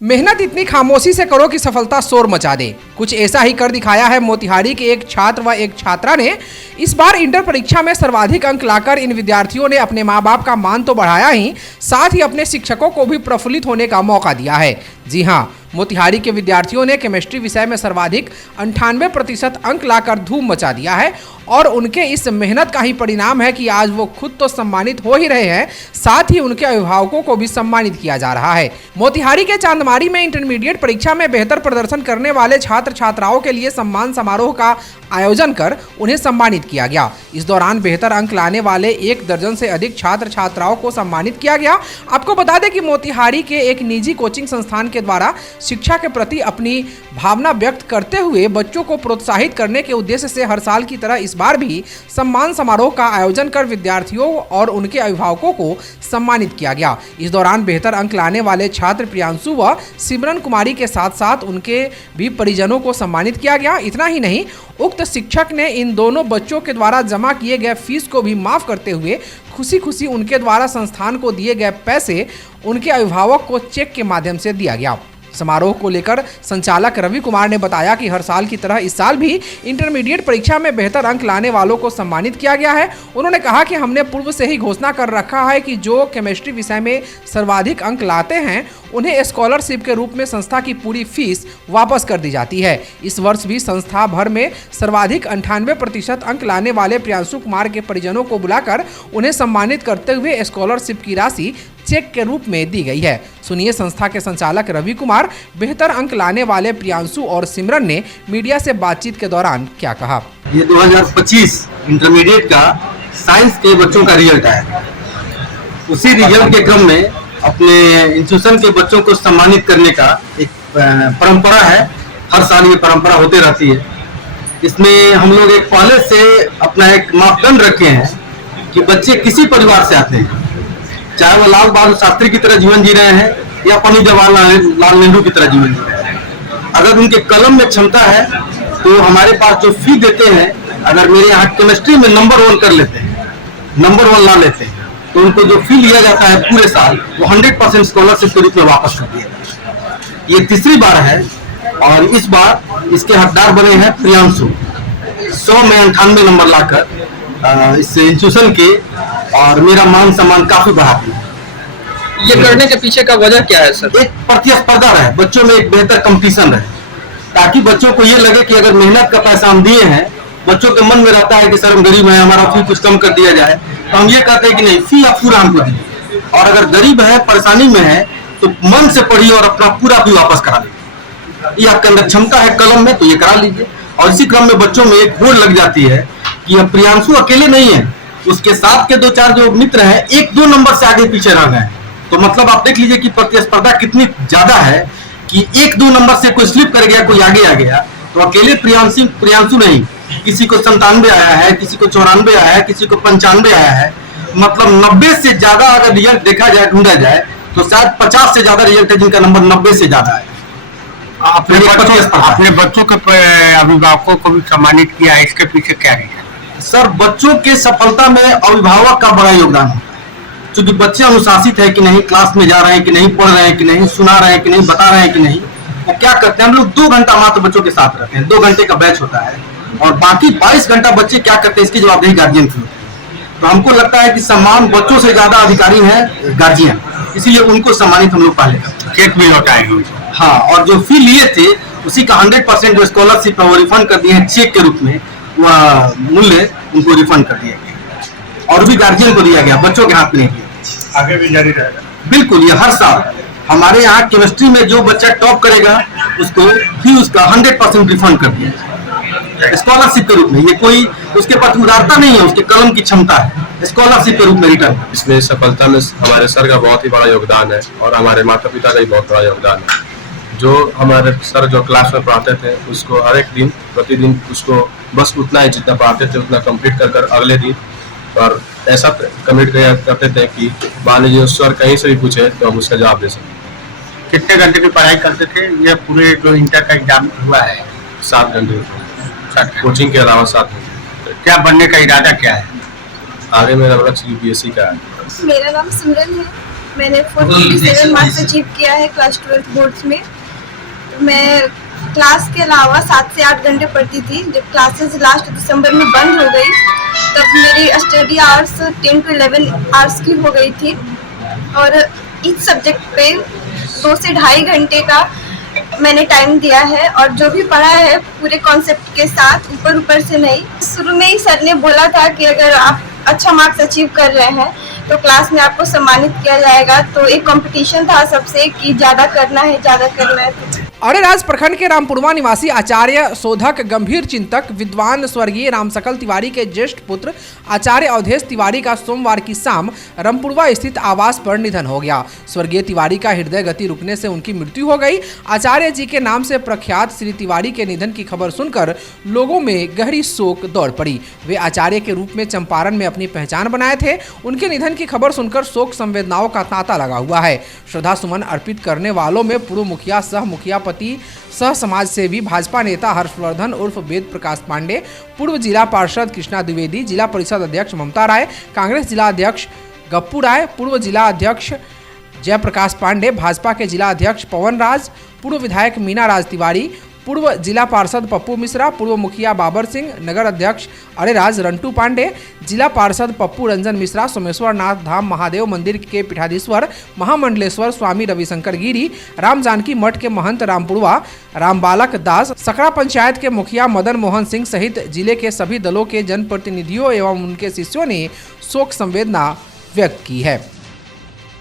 मेहनत इतनी खामोशी से करो कि सफलता शोर मचा दे। कुछ ऐसा ही कर दिखाया है मोतिहारी के एक छात्र व एक छात्रा ने। इस बार इंटर परीक्षा में सर्वाधिक अंक लाकर इन विद्यार्थियों ने अपने मां बाप का मान तो बढ़ाया ही, साथ ही अपने शिक्षकों को भी प्रफुल्लित होने का मौका दिया है। जी हां, मोतिहारी के विद्यार्थियों ने केमिस्ट्री विषय में सर्वाधिक 98% अंक लाकर धूम मचा दिया है और उनके इस मेहनत का ही परिणाम है कि आज वो खुद तो सम्मानित हो ही रहे हैं, साथ ही उनके अभिभावकों को भी सम्मानित किया जा रहा है। मोतिहारी के चांदमारी में इंटरमीडिएट परीक्षा में बेहतर प्रदर्शन करने वाले छात्र छात्राओं के लिए सम्मान समारोह का आयोजन कर उन्हें सम्मानित किया गया। इस दौरान बेहतर अंक लाने वाले 1 दर्जन से अधिक छात्र छात्राओं को सम्मानित किया गया। आपको बता दें कि मोतिहारी के एक निजी कोचिंग संस्थान के द्वारा शिक्षा के प्रति अपनी भावना व्यक्त करते हुए बच्चों को प्रोत्साहित करने के उद्देश्य से हर साल की तरह इस बार भी सम्मान समारोह का आयोजन कर विद्यार्थियों और उनके अभिभावकों को सम्मानित किया गया। इस दौरान बेहतर अंक लाने वाले छात्र प्रियांशु व सिमरन कुमारी के साथ साथ उनके भी परिजनों को सम्मानित किया गया। इतना ही नहीं, उक्त शिक्षक ने इन दोनों बच्चों के द्वारा जमा किए गए फीस को भी माफ करते हुए खुशी खुशी उनके द्वारा संस्थान को दिए गए पैसे उनके अभिभावक को चेक के माध्यम से दिया गया। समारोह को लेकर संचालक रवि कुमार ने बताया कि हर साल की तरह इस साल भी इंटरमीडिएट परीक्षा में बेहतर अंक लाने वालों को सम्मानित किया गया है। उन्होंने कहा कि हमने पूर्व से ही घोषणा कर रखा है कि जो केमिस्ट्री विषय में सर्वाधिक अंक लाते हैं उन्हें स्कॉलरशिप के रूप में संस्था की पूरी फीस वापस कर दी जाती है। इस वर्ष भी संस्था भर में सर्वाधिक 98% अंक लाने वाले प्रियांशु कुमार के परिजनों को बुलाकर उन्हें सम्मानित करते हुए स्कॉलरशिप की राशि चेक के रूप में दी गई है। सुनिए संस्था के संचालक रवि कुमार बेहतर अंक लाने वाले प्रियांशु और सिमरन ने मीडिया से बातचीत के दौरान क्या कहा। ये 2025 इंटरमीडिएट का साइंस के बच्चों का रिजल्ट आया। उसी रिजल्ट के क्रम में अपने इंस्टीट्यूशन के बच्चों को सम्मानित करने का एक परंपरा है। हर साल ये परंपरा होते रहती है। इसमें हम लोग एक पहले से अपना एक मापदंड रखे हैं कि बच्चे किसी परिवार से आते हैं, चाहे वो लाल बहादुर शास्त्री की तरह जीवन जी रहे हैं या पंडित जवाहरलाल नेहरू की तरह जीवन जी रहे हैं। अगर उनके कलम में क्षमता है तो हमारे पास जो फी देते हैं, अगर मेरे यहाँ केमिस्ट्री में नंबर 1 कर लेते हैं, नंबर 1 ला लेते हैं, तो उनको जो फी लिया जाता है पूरे साल वो 100% स्कॉलरशिप के रूप में वापस कर दिया जाता है। ये तीसरी बार है और इस बार इसके हकदार बने हैं प्रियांशु। 100 में 98 नंबर लाकर इस इंस्टीट्यूशन के और मेरा मान सम्मान काफी बढ़ा दिया। ये करने के पीछे का वजह क्या है सर? एक प्रतिस्पर्धा रहे, बच्चों में एक बेहतर कंपटीशन रहे, ताकि बच्चों को ये लगे कि अगर मेहनत का पैसा हम दिए हैं, बच्चों के मन में रहता है कि सर हम गरीब हैं, हमारा फी कुछ कम कर दिया जाए, तो हम ये कहते हैं कि नहीं, फी आप पूरा हमको दीजिए, और अगर गरीब है, परेशानी में है, तो मन से पढ़िए और अपना पूरा फी वापस करा लीजिए। ये आपके अंदर क्षमता है कलम में तो ये करा लीजिए। और इसी क्रम में बच्चों में एक होड़ लग जाती है कि अब प्रियांशु अकेले नहीं है, उसके साथ के 2-4 जो मित्र हैं 1-2 नंबर से आगे पीछे रह गए। तो मतलब आप देख लीजिए कि प्रतिस्पर्धा कितनी ज्यादा है कि 1-2 नंबर से कोई स्लिप कर गया, कोई आगे आ गया, तो अकेले प्रियांशु नहीं, किसी को 97 आया है, किसी को 94 आया है, किसी को 95 आया है। मतलब 90 से ज्यादा अगर रिजल्ट देखा जाए, ढूंढा जाए, तो शायद 50 से ज्यादा रिजल्ट है जिनका नंबर 90 से ज्यादा है। अपने बच्चों के अभिभावकों को भी सम्मानित किया है, इसके पीछे क्या है? सर, बच्चों के सफलता में अभिभावक का बड़ा योगदान है। क्योंकि बच्चे अनुशासित है कि नहीं, क्लास में जा रहे हैं कि नहीं, पढ़ रहे हैं कि नहीं, सुना रहे हैं कि नहीं, बता रहे हैं कि नहीं, वो क्या करते हैं, हम लोग 2 घंटा मात्र बच्चों के साथ रहते हैं। 2 घंटे का बैच होता है और बाकी 22 घंटा बच्चे क्या करते हैं, इसकी जवाबदेही गार्जियन की होती है। तो हमको लगता है कि सम्मान बच्चों से ज्यादा अधिकारी है गार्जियन, इसीलिए उनको सम्मानित हम लोग पहले करते हैं। चेक भी होता है। हाँ, और जो फी लिए थे उसी का 100% जो स्कॉलरशिप है वो रिफंड कर दिए हैं चेक के रूप में। मूल्य उनको रिफंड कर दिया गया और भी गार्जियन को दिया गया, बच्चों के हाथ में नहीं दिया। आगे भी जारी रहेगा। बिल्कुल, ये हर साल हमारे यहाँ केमिस्ट्री में जो बच्चा टॉप करेगा उसको भी उसका 100% रिफंड कर दिया जाएगा स्कॉलरशिप के रूप में। ये कोई उसके पास उदारता नहीं है, उसके कलम की क्षमता है, स्कॉलरशिप के रूप में रिटर्न। इसमें सफलता में हमारे सर का बहुत ही बड़ा योगदान है और हमारे माता पिता का भी बहुत बड़ा योगदान है। जो हमारे सर जो क्लास में पढ़ाते थे उसको हर एक दिन प्रतिदिन उसको बस उतना ही जितना पढ़ाते थे उतना कंप्लीट कर अगले दिन और ऐसा कमिट करते थे कि मान लीजिए सर कहीं से भी पूछे तो हम उसका जवाब दे सकें। कितने घंटे की पढ़ाई करते थे? ये पूरे जो इंटर का एग्जाम हुआ है 7 घंटे, कोचिंग के अलावा 7 घंटे। क्या बनने का इरादा क्या है? आगे मेरा लक्ष्य UPSC का है। मेरा नाम सिमरन है मैंने 457 मार्क्स अचीव किया है क्लास 12 बोर्ड्स में। मैं क्लास के अलावा 7 से 8 घंटे पढ़ती थी। जब क्लासेस लास्ट दिसंबर में बंद हो गई तब मेरी स्टडी आवर्स 10 to 11 आवर्स की हो गई थी और इस सब्जेक्ट पे 2 से ढाई घंटे का मैंने टाइम दिया है और जो भी पढ़ा है पूरे कॉन्सेप्ट के साथ, ऊपर से नहीं। शुरू में ही सर ने बोला था कि अगर आप अच्छा मार्क्स अचीव कर रहे हैं तो क्लास में आपको सम्मानित किया जाएगा। तो एक कंपटीशन था सबसे कि ज़्यादा करना है। अरेराज प्रखंड के रामपुरवा निवासी आचार्य, शोधक, गंभीर चिंतक, विद्वान स्वर्गीय रामसकल तिवारी के ज्येष्ठ पुत्र आचार्य अवधेश तिवारी का सोमवार की शाम रामपुरवा स्थित आवास पर निधन हो गया। स्वर्गीय तिवारी का हृदय गति रुकने से उनकी मृत्यु हो गई। आचार्य जी के नाम से प्रख्यात श्री तिवारी के निधन की खबर सुनकर लोगों में गहरी शोक दौड़ पड़ी। वे आचार्य के रूप में चंपारण में अपनी पहचान बनाए थे। उनके निधन की खबर सुनकर शोक संवेदनाओं का तांता लगा हुआ है। श्रद्धा सुमन अर्पित करने वालों में पूर्व मुखिया, सह मुखियापति, सह समाज सेवी, भाजपा नेता हर्षवर्धन उर्फ वेद प्रकाश पांडे, पूर्व जिला पार्षद कृष्णा द्विवेदी, जिला परिषद अध्यक्ष ममता राय, कांग्रेस जिला अध्यक्ष गप्पू राय, पूर्व जिला अध्यक्ष जयप्रकाश पांडे, भाजपा के जिला अध्यक्ष पवन राज, पूर्व विधायक मीना राज तिवारी, पूर्व जिला पार्षद पप्पू मिश्रा, पूर्व मुखिया बाबर सिंह, नगर अध्यक्ष अरेराज रंटू पांडे, जिला पार्षद पप्पू रंजन मिश्रा, सोमेश्वर नाथ धाम महादेव मंदिर के पीठाधीश्वर महामंडलेश्वर स्वामी रविशंकर गिरी, राम जानकी मठ के महंत रामपुरवा रामबालक दास, सकरा पंचायत के मुखिया मदन मोहन सिंह सहित जिले के सभी दलों के जनप्रतिनिधियों एवं उनके शिष्यों ने शोक संवेदना व्यक्त की है।